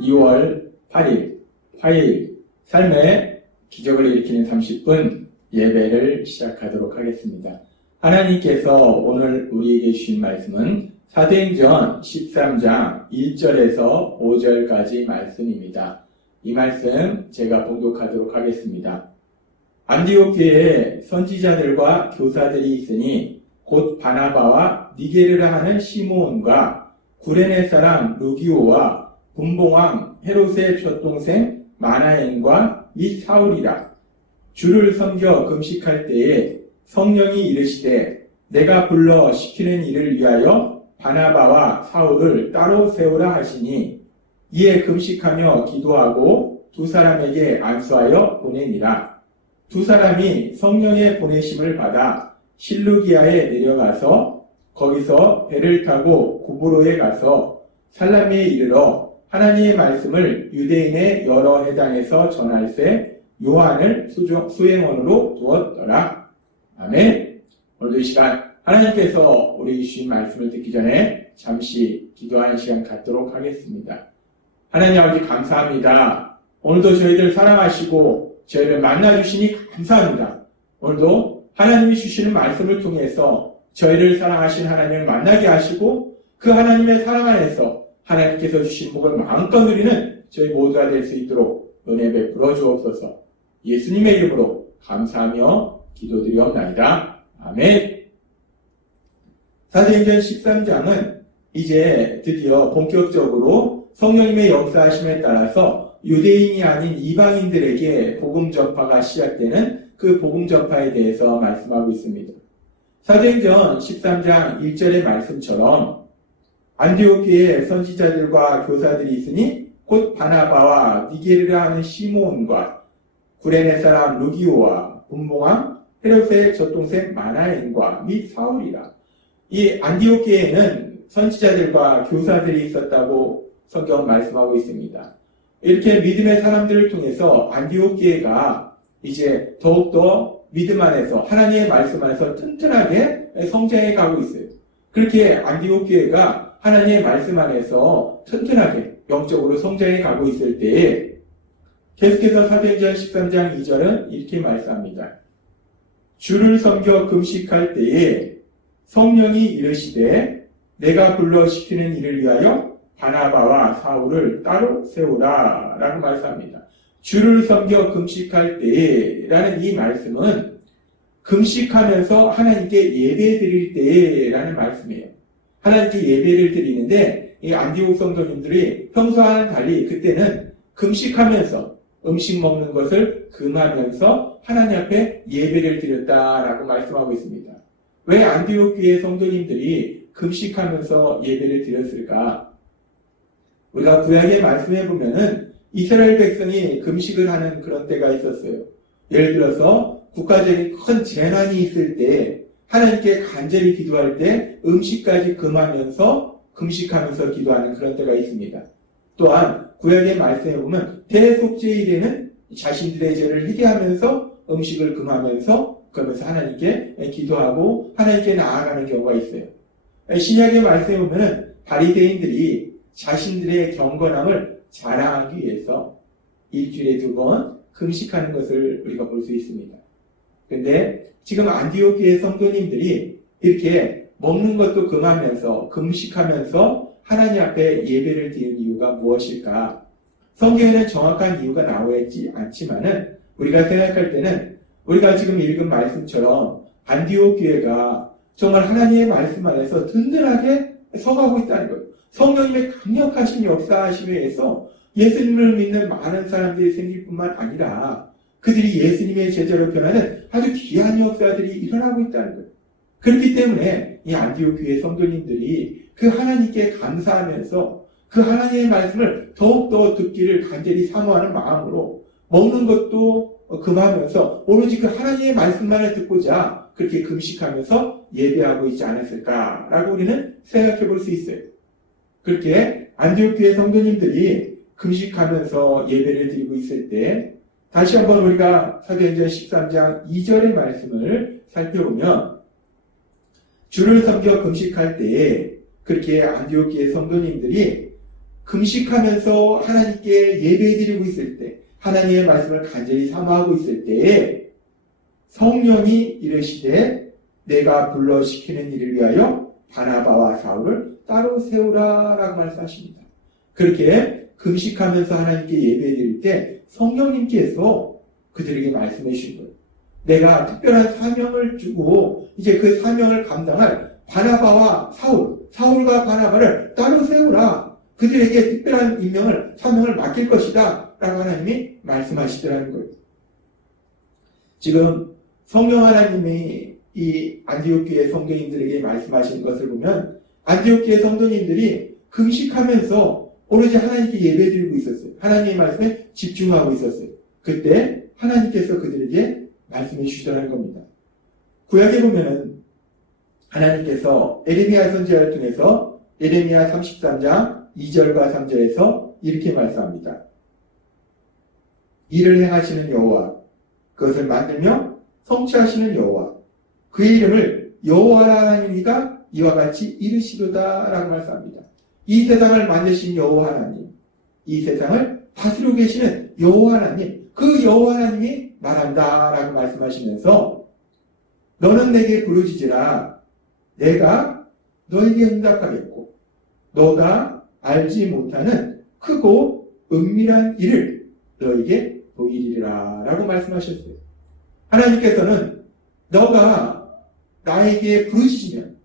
2월 8일 화요일 삶의 기적을 일으키는 30분 예배를 시작하도록 하겠습니다. 하나님께서 오늘 우리에게 주신 말씀은 사도행전 13장 1절에서 5절까지 말씀입니다. 이 말씀 제가 봉독하도록 하겠습니다. 안디옥 교회에 선지자들과 교사들이 있으니 곧 바나바와 니게르라 하는 시므온과 구레네 사람 루기오와 분봉왕 헤롯의 첫 동생 마나엔과 이 사울이라. 주를 섬겨 금식할 때에 성령이 이르시되 내가 불러 시키는 일을 위하여 바나바와 사울을 따로 세우라 하시니 이에 금식하며 기도하고 두 사람에게 안수하여 보내니라. 두 사람이 성령의 보내심을 받아 실루기아에 내려가서 거기서 배를 타고 구브로에 가서 살라미에 이르러 하나님의 말씀을 유대인의 여러 회당에서 전할세 요한을 수행원으로 두었더라. 아멘. 오늘도 이 시간 하나님께서 우리 주신 말씀을 듣기 전에 잠시 기도하는 시간 갖도록 하겠습니다. 하나님 아버지 감사합니다. 오늘도 저희들 사랑하시고 저희를 만나주시니 감사합니다. 오늘도 하나님이 주시는 말씀을 통해서 저희를 사랑하신 하나님을 만나게 하시고 그 하나님의 사랑 안에서 하나님께서 주신 복을 마음껏 누리는 저희 모두가 될 수 있도록 은혜 베풀어 주옵소서. 예수님의 이름으로 감사하며 기도드리옵나이다. 아멘. 사도행전 13장은 이제 드디어 본격적으로 성령님의 역사하심에 따라서 유대인이 아닌 이방인들에게 복음 전파가 시작되는 그 복음 전파에 대해서 말씀하고 있습니다. 사도행전 13장 1절의 말씀처럼 안디옥 교회에 선지자들과 교사들이 있으니 곧 바나바와 니게르라 하는 시므온과 구레네 사람 루기오와 분봉왕 헤롯의 젖동생 마나엔과 및 사울이라. 이 안디옥 교회에는 선지자들과 교사들이 있었다고 성경 말씀하고 있습니다. 이렇게 믿음의 사람들을 통해서 안디옥 교회가 이제 더욱더 믿음 안에서 하나님의 말씀 안에서 튼튼하게 성장해 가고 있어요. 그렇게 안디옥 교회가 하나님의 말씀 안에서 튼튼하게 영적으로 성장해 가고 있을 때에 계속해서 사도행전 13장 2절은 이렇게 말씀합니다. 주를 섬겨 금식할 때에 성령이 이르시되 내가 불러 시키는 일을 위하여 바나바와 사울을 따로 세우라 라고 말씀합니다. 주를 섬겨 금식할 때에 라는 이 말씀은 금식하면서 하나님께 예배 드릴 때에 라는 말씀이에요. 하나님께 예배를 드리는데 이 안디옥 성도님들이 평소와는 달리 그때는 금식하면서 음식 먹는 것을 금하면서 하나님 앞에 예배를 드렸다라고 말씀하고 있습니다. 왜 안디옥 교회 성도님들이 금식하면서 예배를 드렸을까? 우리가 구약에 말씀해 보면은 이스라엘 백성이 금식을 하는 그런 때가 있었어요. 예를 들어서 국가적인 큰 재난이 있을 때 하나님께 간절히 기도할 때 음식까지 금하면서 금식하면서 기도하는 그런 때가 있습니다. 또한 구약의 말씀에 보면 대속죄일에는 자신들의 죄를 회개하면서 음식을 금하면서 그러면서 하나님께 기도하고 하나님께 나아가는 경우가 있어요. 신약의 말씀에 보면은 바리새인들이 자신들의 경건함을 자랑하기 위해서 일주일에 2번 금식하는 것을 우리가 볼 수 있습니다. 근데 지금 안디옥 교회 성도님들이 이렇게 먹는 것도 금하면서 금식하면서 하나님 앞에 예배를 드리는 이유가 무엇일까? 성경에는 정확한 이유가 나와 있지 않지만은 우리가 생각할 때는 우리가 지금 읽은 말씀처럼 안디옥 교회가 정말 하나님의 말씀 안에서 든든하게 서가고 있다는 거예요. 성령님의 강력하신 역사하심에 의해서 예수님을 믿는 많은 사람들이 생길 뿐만 아니라 그들이 예수님의 제자로 변하는 아주 귀한 역사들이 일어나고 있다는 거예요. 그렇기 때문에 이 안디옥 교회 성도님들이 그 하나님께 감사하면서 그 하나님의 말씀을 더욱더 듣기를 간절히 사모하는 마음으로 먹는 것도 금하면서 오로지 그 하나님의 말씀만을 듣고자 그렇게 금식하면서 예배하고 있지 않았을까라고 우리는 생각해 볼 수 있어요. 그렇게 안디옥 교회 성도님들이 금식하면서 예배를 드리고 있을 때 다시 한번 우리가 사도행전 13장 2절의 말씀을 살펴보면 주를 섬겨 금식할 때에 그렇게 안디옥 교회 성도님들이 금식하면서 하나님께 예배드리고 있을 때, 하나님의 말씀을 간절히 사모하고 있을 때에 성령이 이르시되 내가 불러시키는 일을 위하여 바나바와 사울을 따로 세우라 라고 말씀하십니다. 그렇게 금식하면서 하나님께 예배드릴 때 성령님께서 그들에게 말씀해 주신 거예요. 내가 특별한 사명을 주고 이제 그 사명을 감당할 바나바와 사울과 바나바를 따로 세우라. 그들에게 특별한 임명을, 사명을 맡길 것이다 라고 하나님이 말씀하시더라는 거예요. 지금 성령 하나님이 이 안디옥 교회 성도님들에게 말씀하신 것을 보면 안디옥 교회 성도님들이 금식하면서 오로지 하나님께 예배드리고 있었어요. 하나님의 말씀에 집중하고 있었어요. 그때 하나님께서 그들에게 말씀해 주시더라는 겁니다. 구약에 보면은 하나님께서 에레미야 선지자를 통해서 에레미야 33장 2절과 3절에서 이렇게 말씀합니다. 이를 행하시는 여호와, 그것을 만들며 성취하시는 여호와, 그의 이름을 여호와라 하니가 이와 같이 이르시로다 라고 말씀합니다. 이 세상을 만드신 여호와 하나님, 이 세상을 다스리고 계시는 여호와 하나님, 그 여호와 하나님이 말한다 라고 말씀하시면서 너는 내게 부르짖으라. 내가 너에게 응답하겠고 너가 알지 못하는 크고 은밀한 일을 너에게 보이리라 라고 말씀하셨어요. 하나님께서는 너가 나에게 부르짖으면,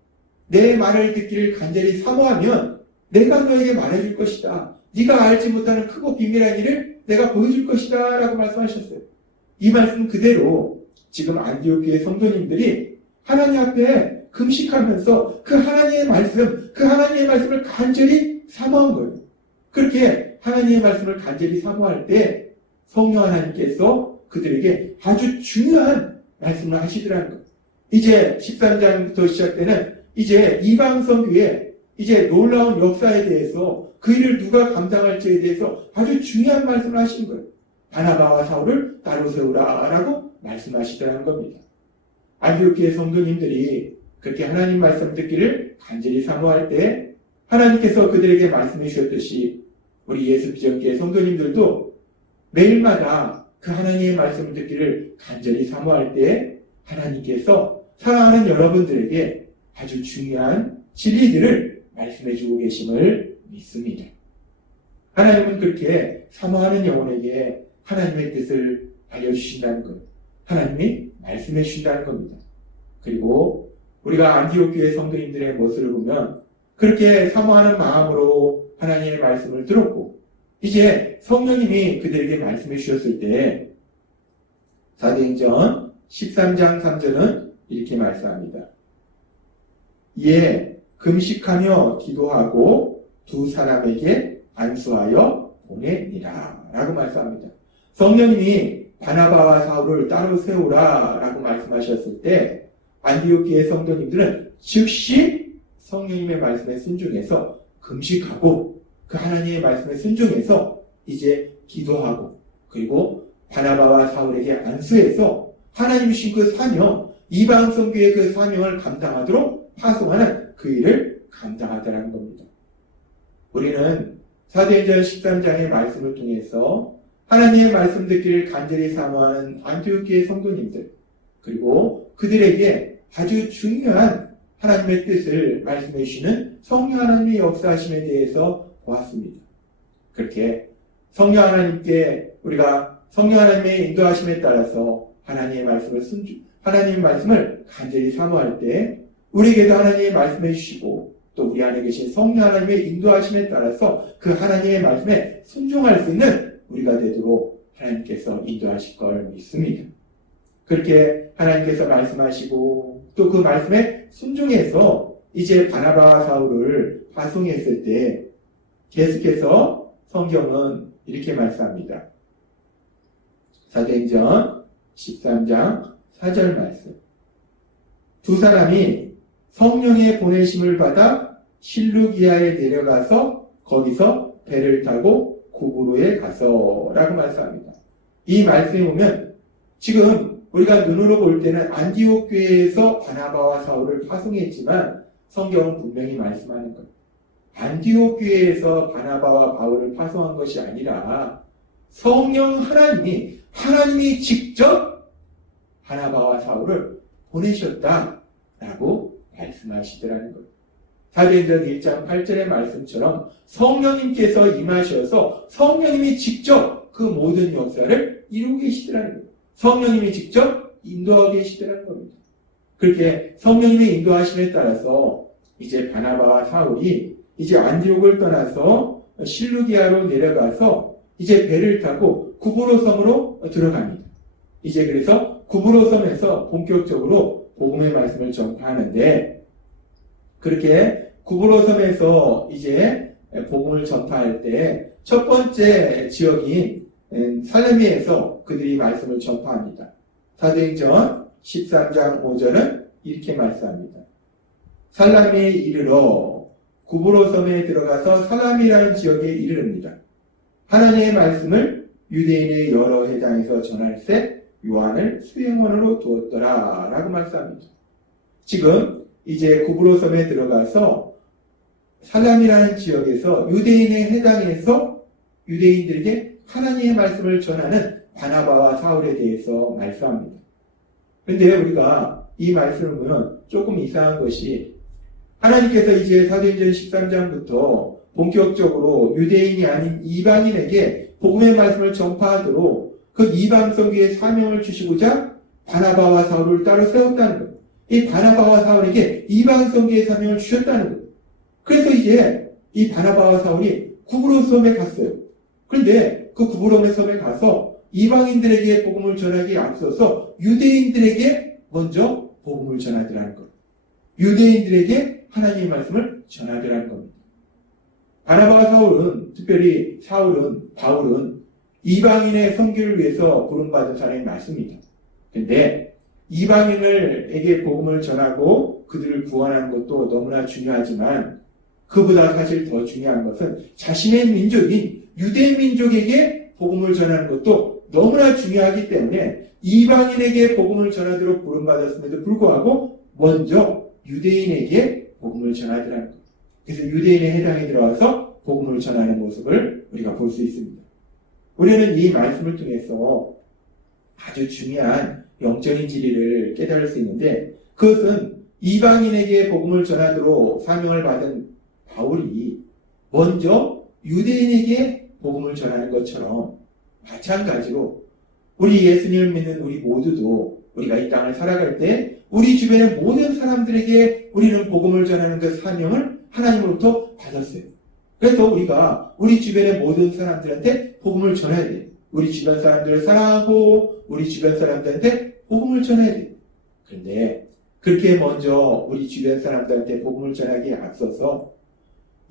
내 말을 듣기를 간절히 사모하면 내가 너에게 말해줄 것이다. 네가 알지 못하는 크고 비밀한 일을 내가 보여줄 것이다 라고 말씀하셨어요. 이 말씀 그대로 지금 안디옥 교회 성도님들이 하나님 앞에 금식하면서 그 하나님의 말씀을 간절히 사모한 거예요. 그렇게 하나님의 말씀을 간절히 사모할 때 성령 하나님께서 그들에게 아주 중요한 말씀을 하시더라는 거예요. 이제 13장부터 시작되는 이제 이방성교의 이제 놀라운 역사에 대해서 그 일을 누가 감당할지에 대해서 아주 중요한 말씀을 하시는 거예요. 바나바와 사울을 따로 세우라 라고 말씀하시더라는 겁니다. 안디옥 교회 성도님들이 그렇게 하나님 말씀 듣기를 간절히 사모할 때 하나님께서 그들에게 말씀해 주셨듯이 우리 예수비전교회 성도님들도 매일마다 그 하나님의 말씀을 듣기를 간절히 사모할 때 하나님께서 사랑하는 여러분들에게 아주 중요한 진리들을 말씀해 주고 계심을 믿습니다. 하나님은 그렇게 사모하는 영혼에게 하나님의 뜻을 알려주신다는 것, 하나님이 말씀해 주신다는 겁니다. 그리고 우리가 안디옥 교회 성도님들의 모습을 보면 그렇게 사모하는 마음으로 하나님의 말씀을 들었고 이제 성령님이 그들에게 말씀해 주셨을 때 사도행전 13장 3절은 이렇게 말씀합니다. 이에 금식하며 기도하고 두 사람에게 안수하여 보내니라 라고 말씀합니다. 성령님이 바나바와 사울을 따로 세우라 라고 말씀하셨을 때 안디옥 교회 성도님들은 즉시 성령님의 말씀에 순종해서 금식하고 그 하나님의 말씀에 순종해서 이제 기도하고 그리고 바나바와 사울에게 안수해서 하나님이 주신 그 사명, 이방성교의 그 사명을 감당하도록 파송하는 그 일을 감당하더라는 겁니다. 우리는 사도행전 13장의 말씀을 통해서 하나님의 말씀 듣기를 간절히 사모하는 안디옥 교회 성도님들 그리고 그들에게 아주 중요한 하나님의 뜻을 말씀해 주시는 성령 하나님의 역사하심에 대해서 보았습니다. 그렇게 성령 하나님께 우리가 성령 하나님의 인도하심에 따라서 하나님의 말씀을 간절히 사모할 때 우리에게도 하나님의 말씀해 주시고 또 우리 안에 계신 성령 하나님의 인도하심에 따라서 그 하나님의 말씀에 순종할 수 있는 우리가 되도록 하나님께서 인도하실 걸 믿습니다. 그렇게 하나님께서 말씀하시고 또 그 말씀에 순종해서 이제 바나바와 사울을 파송했을 때 계속해서 성경은 이렇게 말씀합니다. 사도행전 13장 4절 말씀. 두 사람이 성령의 보내심을 받아 실루기아에 내려가서 거기서 배를 타고 구브로에 가서 라고 말씀합니다. 이 말씀에 보면 지금 우리가 눈으로 볼 때는 안디옥 교회에서 바나바와 사울을 파송했지만 성경은 분명히 말씀하는 것. 안디옥 교회에서 바나바와 바울을 파송한 것이 아니라 성령 하나님이 직접 바나바와 사울을 보내셨다라고 말씀하시더라는 거예요. 사도행전 1장 8절의 말씀처럼 성령님께서 임하셔서 성령님이 직접 그 모든 역사를 이루고 계시더라는 거예요. 성령님이 직접 인도하고 계시더라는 겁니다. 그렇게 성령님의 인도하심에 따라서 이제 바나바와 사울이 이제 안디옥을 떠나서 실루기아로 내려가서 이제 배를 타고 구브로 섬으로 들어갑니다. 이제 그래서 구브로 섬에서 본격적으로 복음의 말씀을 전파하는데, 그렇게 구브로 섬에서 이제 복음을 전파할 때 첫 번째 지역인 살레미에서 그들이 말씀을 전파합니다. 사도행전 13장 5절은 이렇게 말씀합니다. 살라미에 이르러 구브로 섬에 들어가서 살라미라는 지역에 이르릅니다. 하나님의 말씀을 유대인의 여러 회당에서 전할세 요한을 수행원으로 두었더라 라고 말씀합니다. 지금 이제 구브로 섬에 들어가서 살람이라는 지역에서 유대인의 회당에서 유대인들에게 하나님의 말씀을 전하는 바나바와 사울에 대해서 말씀합니다. 그런데 우리가 이 말씀을 보면 조금 이상한 것이, 하나님께서 이제 사도행전 13장부터 본격적으로 유대인이 아닌 이방인에게 복음의 말씀을 전파하도록 그 이방 선교의 사명을 주시고자 바나바와 사울을 따로 세웠다는 것. 이 바나바와 사울에게 이방 선교의 사명을 주셨다는 것. 그래서 이제 이 바나바와 사울이 구브로 섬에 갔어요. 그런데 그 구브로 섬에 가서 이방인들에게 복음을 전하기에 앞서서 유대인들에게 먼저 복음을 전하더라는 것. 유대인들에게 하나님의 말씀을 전하더라는 겁니다. 바나바와 사울은, 특별히 바울은 이방인의 선교를 위해서 부름받은 사람이 맞습니다. 그런데 이방인에게 복음을 전하고 그들을 구원하는 것도 너무나 중요하지만, 그보다 사실 더 중요한 것은 자신의 민족인 유대 민족에게 복음을 전하는 것도 너무나 중요하기 때문에 이방인에게 복음을 전하도록 부름받았음에도 불구하고 먼저 유대인에게 복음을 전하더라는 것. 그래서 유대인의 회당에 들어와서 복음을 전하는 모습을 우리가 볼 수 있습니다. 우리는 이 말씀을 통해서 아주 중요한 영적인 진리를 깨달을 수 있는데, 그것은 이방인에게 복음을 전하도록 사명을 받은 바울이 먼저 유대인에게 복음을 전하는 것처럼, 마찬가지로 우리 예수님을 믿는 우리 모두도 우리가 이 땅을 살아갈 때 우리 주변의 모든 사람들에게 우리는 복음을 전하는 그 사명을 하나님으로부터 받았어요. 그래서 우리가 우리 주변의 모든 사람들한테 복음을 전해야 돼요. 우리 주변 사람들을 사랑하고 우리 주변 사람들한테 복음을 전해야 돼요. 그런데 그렇게 먼저 우리 주변 사람들한테 복음을 전하기에 앞서서,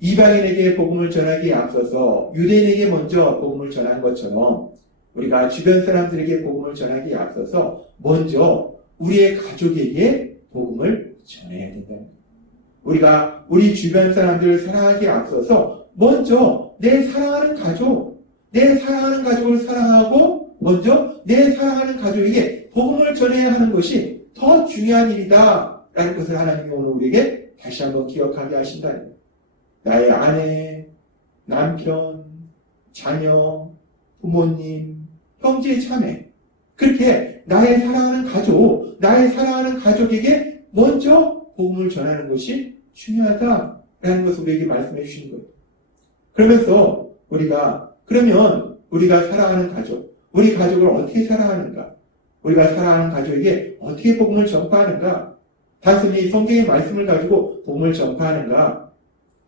이방인에게 복음을 전하기에 앞서서 유대인에게 먼저 복음을 전한 것처럼 우리가 주변 사람들에게 복음을 전하기에 앞서서 먼저 우리의 가족에게 복음을 전해야 된다는 거예요. 우리가 우리 주변 사람들을 사랑하기에 앞서서 먼저 내 사랑하는 가족을 사랑하고 먼저 내 사랑하는 가족에게 복음을 전해야 하는 것이 더 중요한 일이다 라는 것을 하나님이 오늘 우리에게 다시 한번 기억하게 하신다는 거예요. 나의 아내, 남편, 자녀, 부모님, 형제, 자매, 그렇게 나의 사랑하는 가족에게 먼저 복음을 전하는 것이 중요하다라는 것을 우리에게 말씀해 주신 거예요. 그러면서 그러면 우리가 사랑하는 가족, 우리 가족을 어떻게 사랑하는가? 우리가 사랑하는 가족에게 어떻게 복음을 전파하는가? 단순히 성경의 말씀을 가지고 복음을 전파하는가?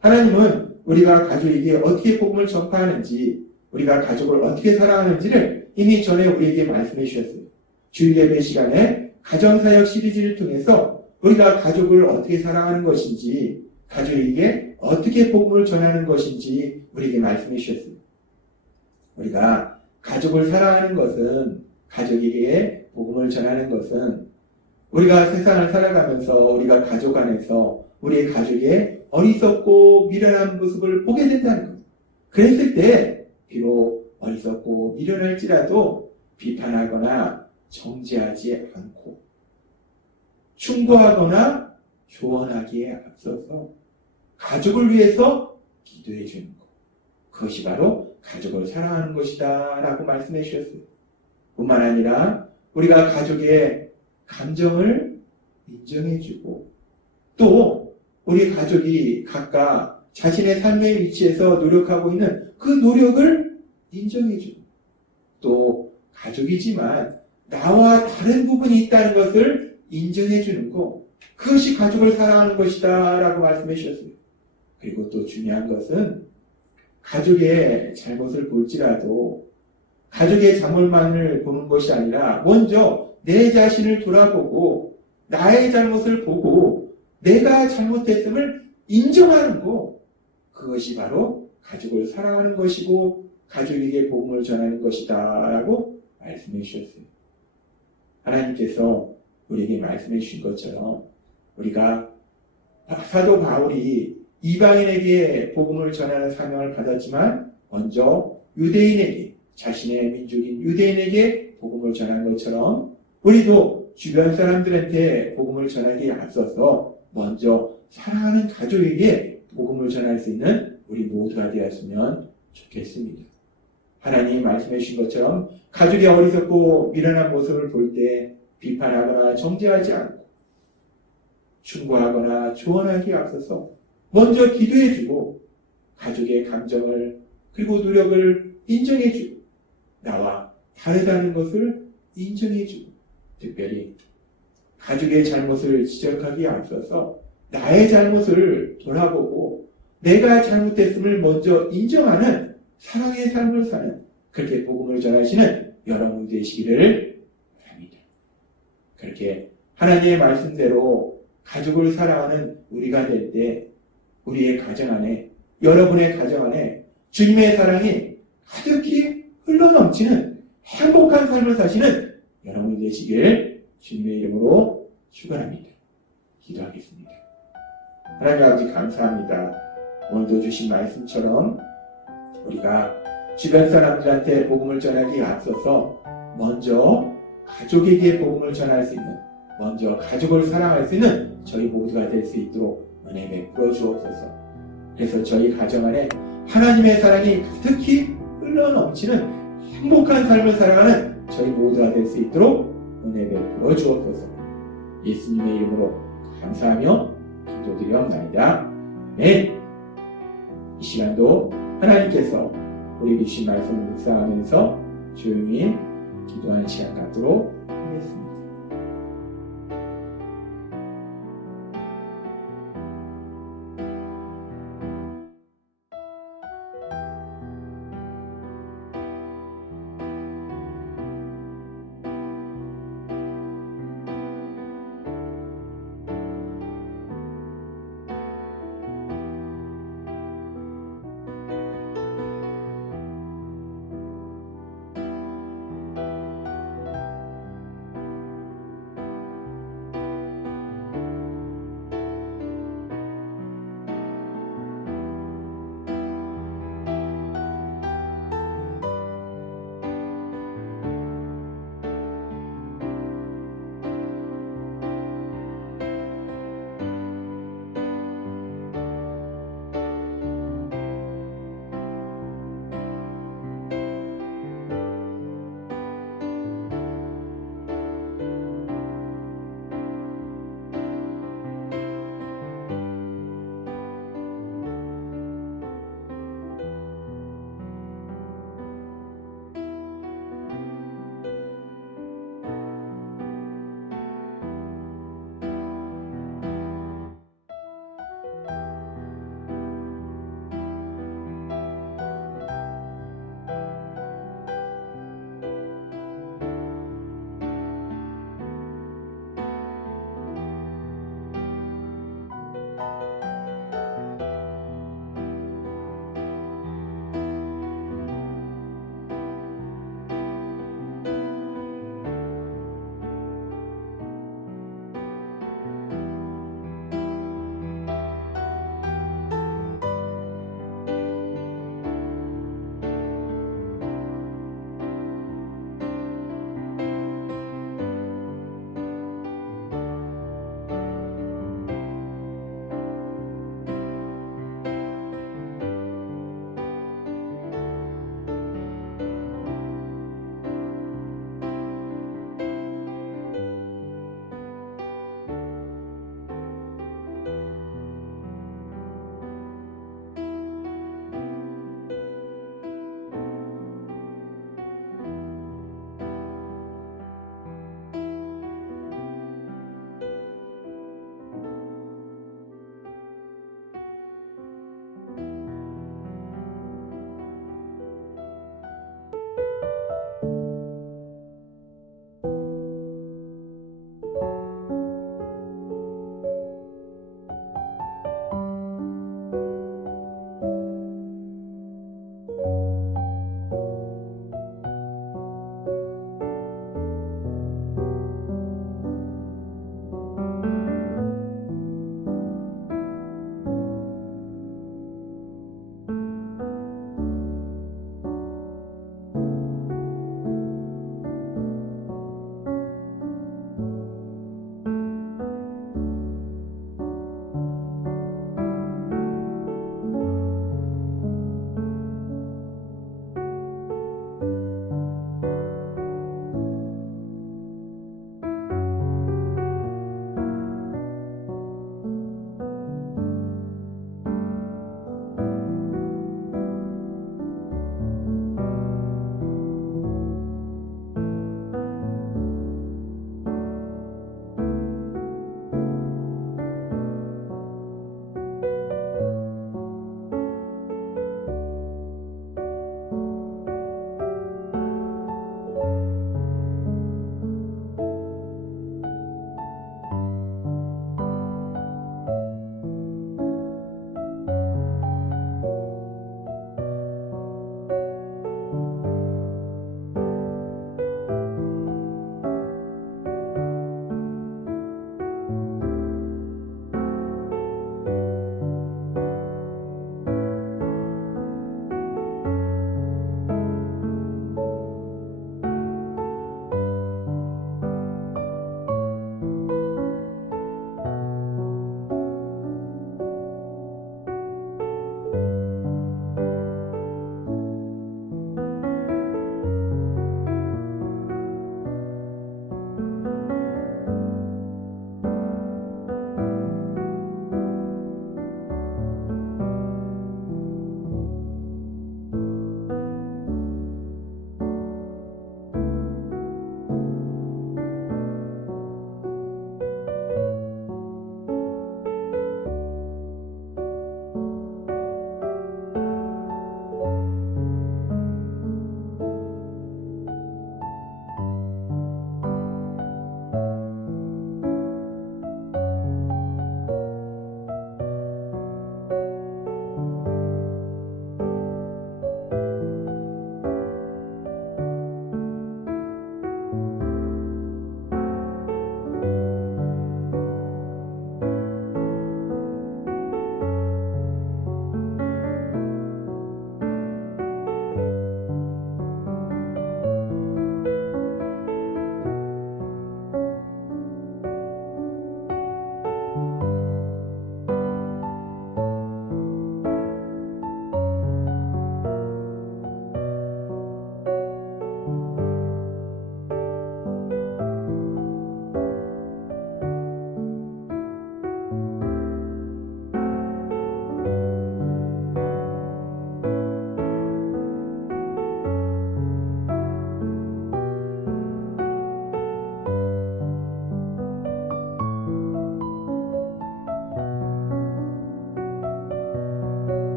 하나님은 우리가 가족에게 어떻게 복음을 전파하는지, 우리가 가족을 어떻게 사랑하는지를 이미 전에 우리에게 말씀해 주셨어요. 주일 예배 시간에 가정사역 시리즈를 통해서 우리가 가족을 어떻게 사랑하는 것인지, 가족에게 어떻게 복음을 전하는 것인지 우리에게 말씀해 주셨어요. 우리가 가족을 사랑하는 것은, 가족에게 복음을 전하는 것은, 우리가 세상을 살아가면서 우리가 가족 안에서 우리의 가족의 어리석고 미련한 모습을 보게 된다는 것. 그랬을 때 비록 어리석고 미련할지라도 비판하거나 정죄하지 않고 충고하거나 조언하기에 앞서서 가족을 위해서 기도해 주는 것. 그것이 바로 가족을 사랑하는 것이다 라고 말씀해 주셨어요. 뿐만 아니라 우리가 가족의 감정을 인정해 주고 또 우리 가족이 각각 자신의 삶의 위치에서 노력하고 있는 그 노력을 인정해 주고 또 가족이지만 나와 다른 부분이 있다는 것을 인정해 주는 것. 그것이 가족을 사랑하는 것이다 라고 말씀해 주셨어요. 그리고 또 중요한 것은 가족의 잘못을 볼지라도 가족의 잘못만을 보는 것이 아니라 먼저 내 자신을 돌아보고 나의 잘못을 보고 내가 잘못했음을 인정하는 것. 그것이 바로 가족을 사랑하는 것이고 가족에게 복음을 전하는 것이다 라고 말씀해 주셨어요. 하나님께서 우리에게 말씀해 주신 것처럼 우리가 사도 바울이 이방인에게 복음을 전하는 사명을 받았지만 먼저 유대인에게 자신의 민족인 유대인에게 복음을 전한 것처럼 우리도 주변 사람들한테 복음을 전하기에 앞서서 먼저 사랑하는 가족에게 복음을 전할 수 있는 우리 모두가 되었으면 좋겠습니다. 하나님이 말씀해 주신 것처럼 가족이 어리석고 미련한 모습을 볼 때 비판하거나 정죄하지 않고 충고하거나 조언하기에 앞서서 먼저 기도해주고 가족의 감정을 그리고 노력을 인정해주고 나와 다르다는 것을 인정해주고 특별히 가족의 잘못을 지적하기에 앞서서 나의 잘못을 돌아보고 내가 잘못했음을 먼저 인정하는 사랑의 삶을 사는 그렇게 복음을 전하시는 여러분 되시기를 바랍니다. 그렇게 하나님의 말씀대로 가족을 사랑하는 우리가 될 때 우리의 가정 안에 여러분의 가정 안에 주님의 사랑이 가득히 흘러넘치는 행복한 삶을 사시는 여러분이 되시길 주님의 이름으로 축원합니다. 기도하겠습니다. 하나님 아버지 감사합니다. 오늘도 주신 말씀처럼 우리가 주변 사람들한테 복음을 전하기에 앞서서 먼저 가족에게 복음을 전할 수 있는 먼저 가족을 사랑할 수 있는 저희 모두가 될 수 있도록 은혜 베풀어 주옵소서. 그래서 저희 가정 안에 하나님의 사랑이 가득히 흘러넘치는 행복한 삶을 살아가는 저희 모두가 될 수 있도록 은혜 베풀어 주옵소서. 예수님의 이름으로 감사하며 기도드리옵나이다. 아멘. 이 시간도 하나님께서 우리에게 주신 말씀을 묵상하면서 조용히 기도하는 시간 갖도록 하겠습니다.